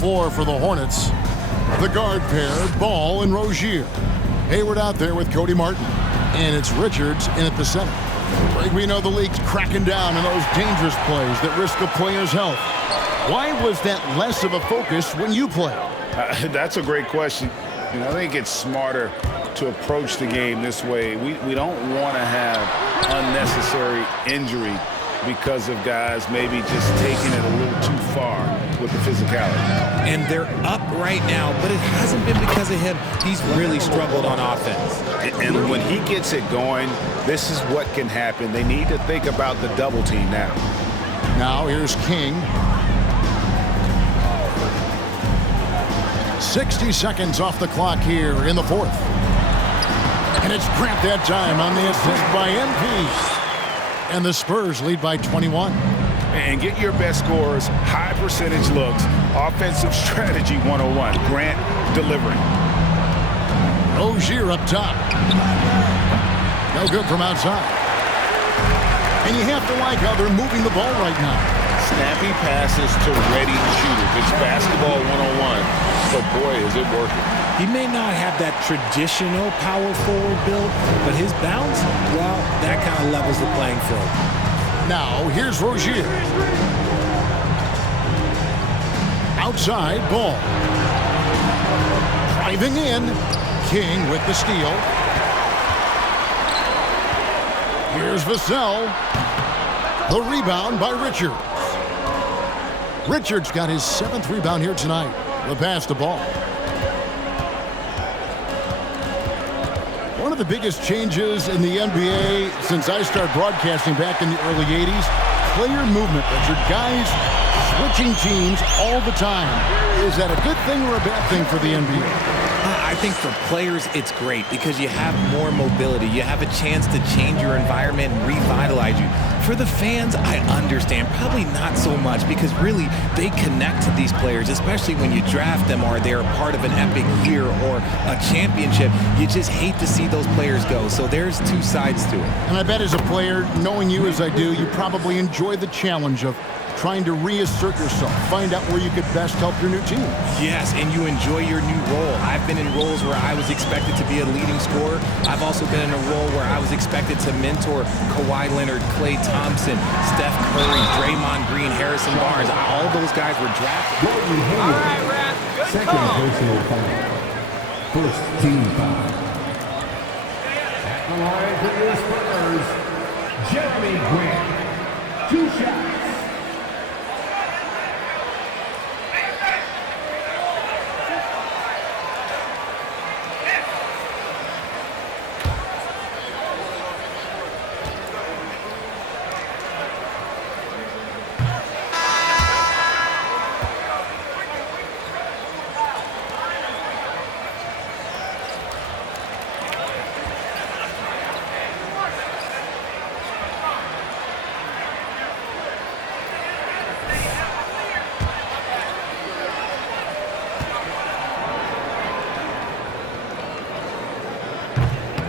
floor for the Hornets. The guard pair, Ball and Rozier. Hayward out there with Cody Martin. And it's Richards in at the center. Like we know the league's cracking down on those dangerous plays that risk a player's health. Why was that less of a focus when you play? That's a great question. I think it's smarter to approach the game this way. We don't want to have unnecessary injury because of guys maybe just taking it a little too far with the physicality. And they're up right now, but it hasn't been because of him. He's really struggled on offense. And when he gets it going, this is what can happen. They need to think about the double team now. Now here's King. 60 seconds off the clock here in the fourth. And it's Grant that time on the assist by MP. And the Spurs lead by 21. And get your best scores, high percentage looks, offensive strategy 101. Grant delivering. Rozier up top. No good from outside. And you have to like how they're moving the ball right now. Snappy passes to ready shooters. It's basketball 101. But boy, is it working. He may not have that traditional power forward build, but his bounce, well, that kind of levels the playing field. Now, here's Rozier. Outside, Ball. Driving in. King with the steal. Here's Vassell. The rebound by Richards. Richards got his 7th rebound here tonight. The pass to Ball. One of the biggest changes in the NBA since I started broadcasting back in the early 80s, player movement, Richard. Guys switching teams all the time. Is that a good thing or a bad thing for the NBA? I think for players, it's great because you have more mobility. You have a chance to change your environment and revitalize you. For the fans, I understand. Probably not so much because really they connect to these players, especially when you draft them or they're a part of an epic year or a championship. You just hate to see those players go. So there's two sides to it. And I bet as a player, knowing you as I do, you probably enjoy the challenge of trying to reassert yourself, find out where you could best help your new team. Yes, and you enjoy your new role. I've been in roles where I was expected to be a leading scorer. I've also been in a role where I was expected to mentor Kawhi Leonard, Klay Thompson, Steph Curry, Draymond Green, Harrison Barnes. All those guys were drafted. All right, Rat. Good Second call. Personal foul. First team foul. At the line for the Spurs, Jeremy Grant. 2 shots.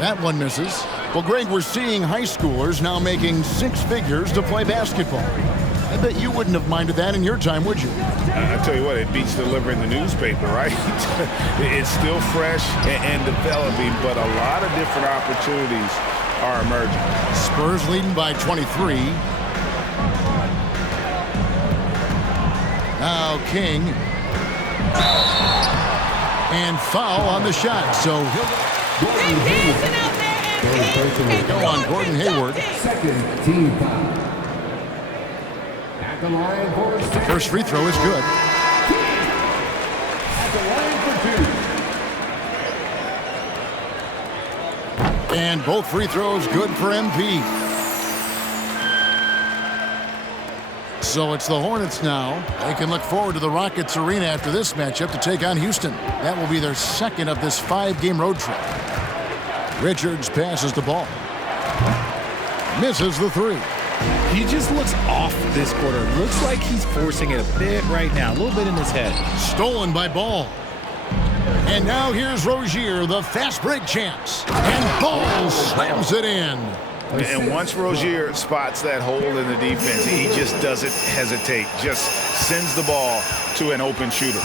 That one misses. Well, Greg, we're seeing high schoolers now making 6 figures to play basketball. I bet you wouldn't have minded that in your time, would you? I tell you what, it beats delivering the newspaper, right? It's still fresh and developing, but a lot of different opportunities are emerging. Spurs leading by 23. Now King. And foul on the shot, so he'll Go on Gordon Hayward. Second team foul. At the line for First free throw is good. At the line for 2. And both free throws good for MP. So it's the Hornets now. They can look forward to the Rockets Arena after this matchup to take on Houston. That will be their second of this 5-game road trip. Richards passes the ball. Misses the 3. He just looks off this quarter. Looks like he's forcing it a bit right now. A little bit in his head. Stolen by Ball. And now here's Rozier, the fast break champs. And Ball slams it in. And once Rozier spots that hole in the defense, he just doesn't hesitate. Just sends the ball to an open shooter.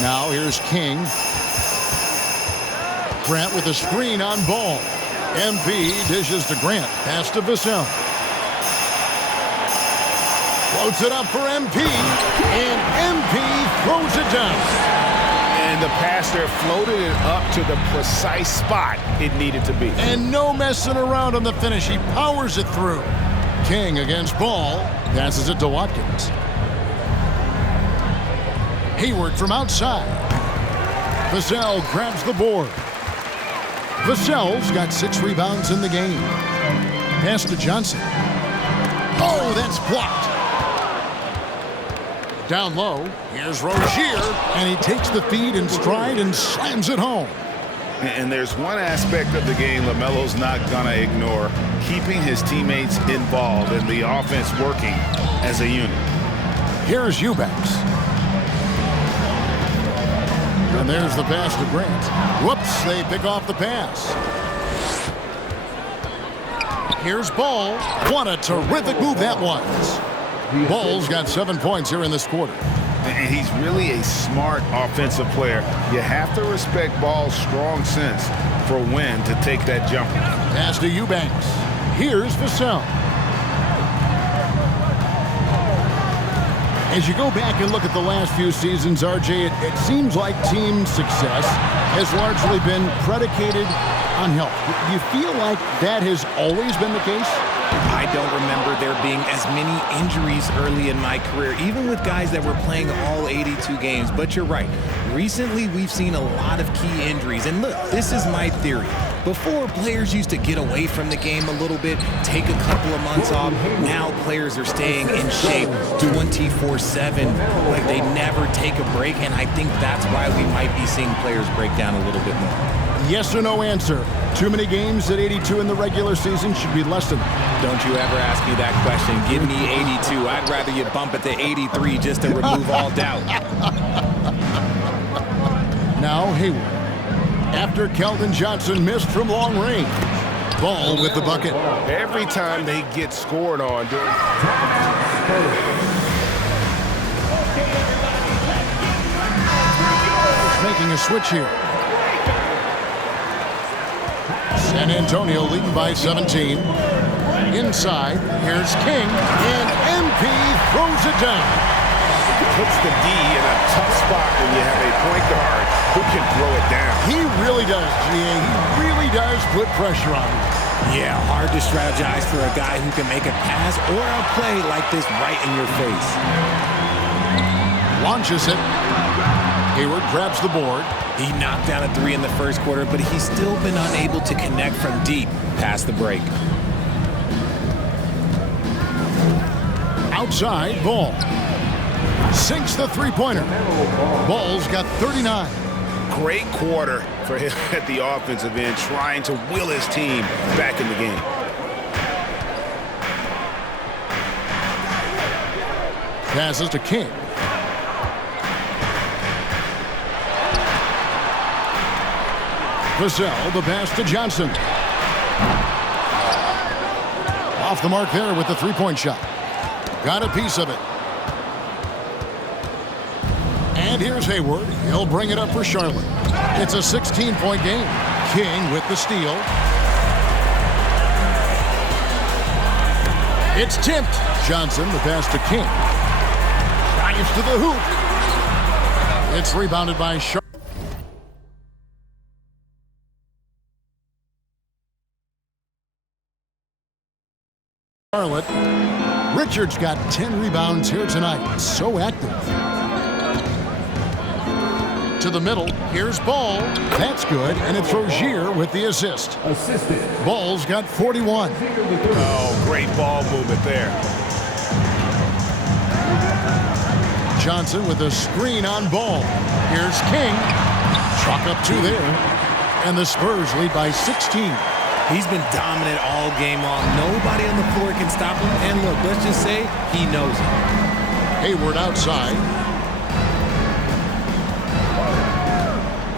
Now here's King. Grant with a screen on Ball. MP dishes to Grant. Pass to Vassell. Floats it up for MP. And MP throws it down. And the passer floated it up to the precise spot it needed to be. And no messing around on the finish. He powers it through. King against Ball. Passes it to Watkins. Hayward from outside. Vassell grabs the board. Vassell's got 6 rebounds in the game. Pass to Johnson. Oh, that's blocked. Down low, here's Rozier, and he takes the feed in stride and slams it home. And there's one aspect of the game LaMelo's not going to ignore, keeping his teammates involved and the offense working as a unit. Here's Eubanks. And there's the pass to Grant. Whoops, they pick off the pass. Here's Ball. What a terrific move that was. Ball's got 7 points here in this quarter. And he's really a smart offensive player. You have to respect Ball's strong sense for when to take that jumper. Pass to Eubanks. Here's Vassell. As you go back and look at the last few seasons, RJ, it seems like team success has largely been predicated on health. Do you feel like that has always been the case? I don't remember there being as many injuries early in my career, even with guys that were playing all 82 games. But you're right. Recently, we've seen a lot of key injuries. And look, this is my theory. Before, players used to get away from the game a little bit, take a couple of months off. Now players are staying in shape 24/7, like they never take a break. And I think that's why we might be seeing players break down a little bit more. Yes or no answer. Too many games at 82 in the regular season should be less than. Don't you ever ask me that question. Give me 82. I'd rather you bump it to 83 just to remove all doubt. Now Hayward. After Keldon Johnson missed from long range. Ball with the bucket. Every time they get scored on, making a switch here. San Antonio leading by 17. Inside, here's King, and MP throws it down. Puts the D in a tough spot when you have a point guard who can throw it down. He really does, GA. He really does put pressure on him. Yeah, hard to strategize for a guy who can make a pass or a play like this right in your face. Launches it. Hayward grabs the board. He knocked down a 3 in the first quarter, but he's still been unable to connect from deep past the break. Outside, Ball. Sinks the three-pointer. Ball's got 39. Great quarter for him at the offensive end, trying to will his team back in the game. Passes to King. Vassell, the pass to Johnson. Off the mark there with the three-point shot. Got a piece of it. And here's Hayward. He'll bring it up for Charlotte. It's a 16-point game. King with the steal. It's tipped. Johnson, the pass to King. Drives to the hoop. It's rebounded by Charlotte. Richards got 10 rebounds here tonight. So active. To the middle. Here's Ball. That's good. And it's Rozier with the assist. Ball's got 41. Oh, great ball movement there. Johnson with a screen on Ball. Here's King. Chalk up 2 there. And the Spurs lead by 16. He's been dominant all game long. Nobody on the floor can stop him. And look, let's just say he knows it. Hayward outside.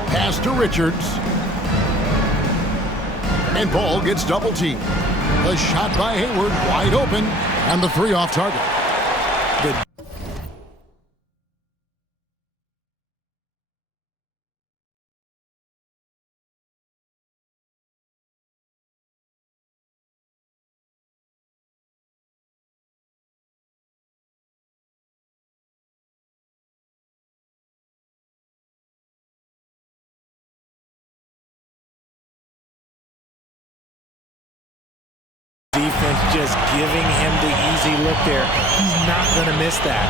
Pass to Richards. And Ball gets double teamed. The shot by Hayward, wide open, and the three off target. Defense just giving him the easy look there. He's not going to miss that.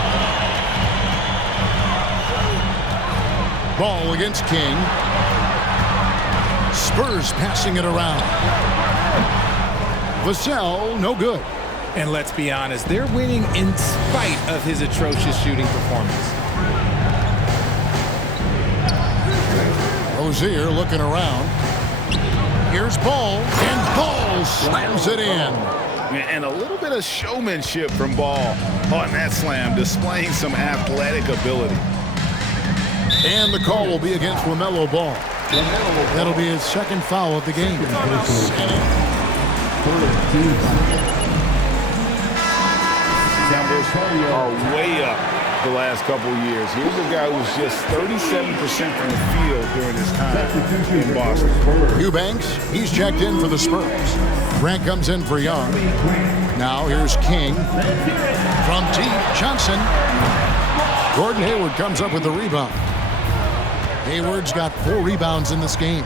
Ball against King. Spurs passing it around. Vassell, no good. And let's be honest, they're winning in spite of his atrocious shooting performance. Rozier looking around. Here's Ball, and Ball slams it in. And a little bit of showmanship from Ball on that slam, displaying some athletic ability. And the call will be against LaMelo Ball. That'll be his second foul of the game. Numbers are way up the last couple of years. Here's a guy who's just 37% from the field during his time in Boston. Eubanks, he's checked in for the Spurs. Grant comes in for Young. Now here's King. From deep, Johnson. Gordon Hayward comes up with the rebound. Hayward's got 4 rebounds in this game.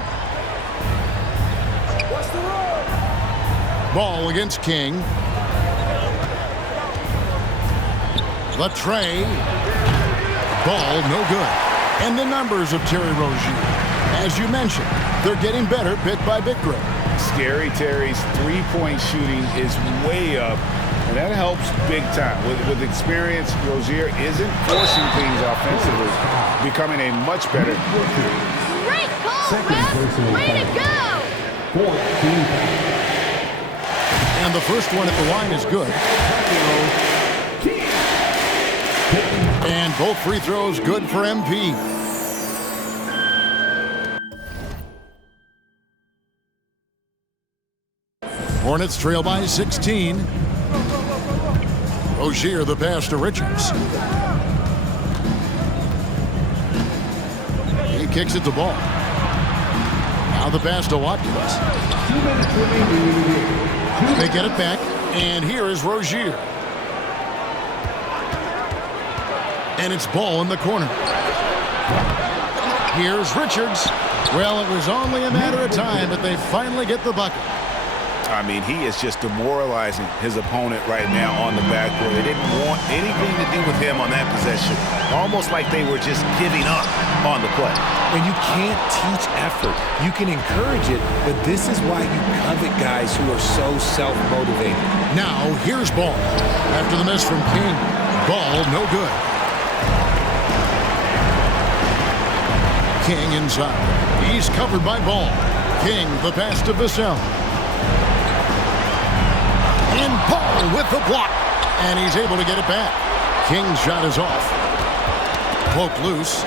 Ball against King. The tray. Ball, no good. And the numbers of Terry Rozier. As you mentioned, they're getting better bit by bit, Greg. Scary Terry's three-point shooting is way up, and that helps big time. With experience, Rozier isn't forcing things offensively, becoming a much better. Great call, Ref! Way to go! And the first one at the line is good. And both free throws good for MP. Hornets trail by 16. Rozier the pass to Richards. He kicks it to Ball. Now the pass to Watkins. They get it back, and here is Rozier. And it's Ball in the corner. Here's Richards. Well, it was only a matter of time, but they finally get the bucket. I mean, he is just demoralizing his opponent right now on the backboard. They didn't want anything to do with him on that possession. Almost like they were just giving up on the play. And you can't teach effort. You can encourage it, but this is why you covet guys who are so self-motivated. Now, here's Ball. After the miss from King, Ball no good. King inside. He's covered by Ball. King the pass to Vassell. And Ball with the block. And he's able to get it back. King's shot is off. Poked loose.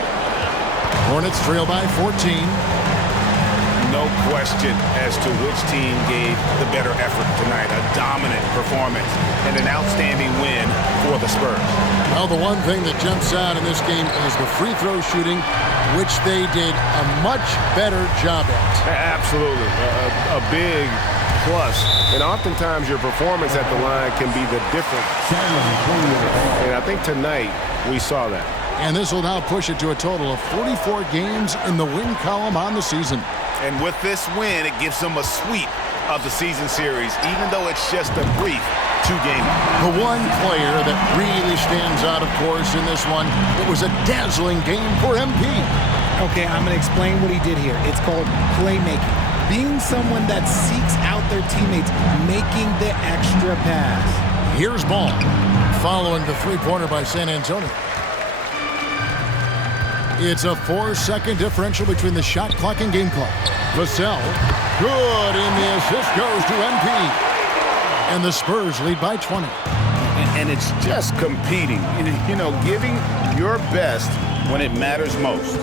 Hornets trail by 14. No question as to which team gave the better effort tonight. A dominant performance and an outstanding win for the Spurs. Well, the one thing that jumps out in this game is the free throw shooting, which they did a much better job at. Absolutely. A big plus. And oftentimes your performance at the line can be the difference. And I think tonight we saw that. And this will now push it to a total of 44 games in the win column on the season. And with this win, it gives them a sweep of the season series, even though it's just a brief 2-game. The one player that really stands out, of course, in this one, it was a dazzling game for MP. Okay, I'm going to explain what he did here. It's called playmaking. Being someone that seeks out their teammates, making the extra pass. Here's Ball, following the three-pointer by San Antonio. It's a 4-second differential between the shot clock and game clock. Vassell, good, and the assist goes to MP. And the Spurs lead by 20. And it's just competing, you know, giving your best when it matters most.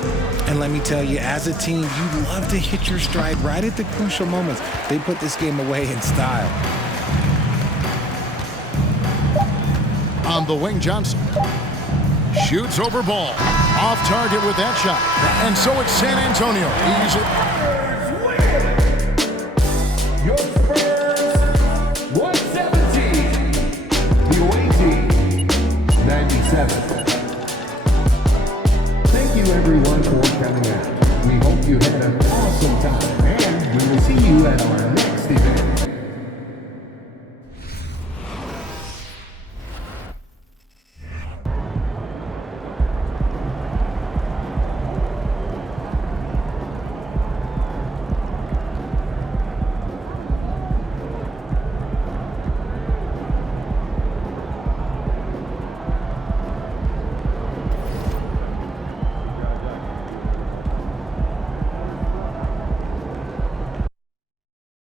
And let me tell you, as a team, you love to hit your stride right at the crucial moments. They put this game away in style. on the wing. Johnson shoots over Ball. Off target with that shot. And so it's San Antonio. Your Spurs, 117. The away team, 97. Thank you everyone for coming out. We hope you had an awesome time, and we will see you at our next event.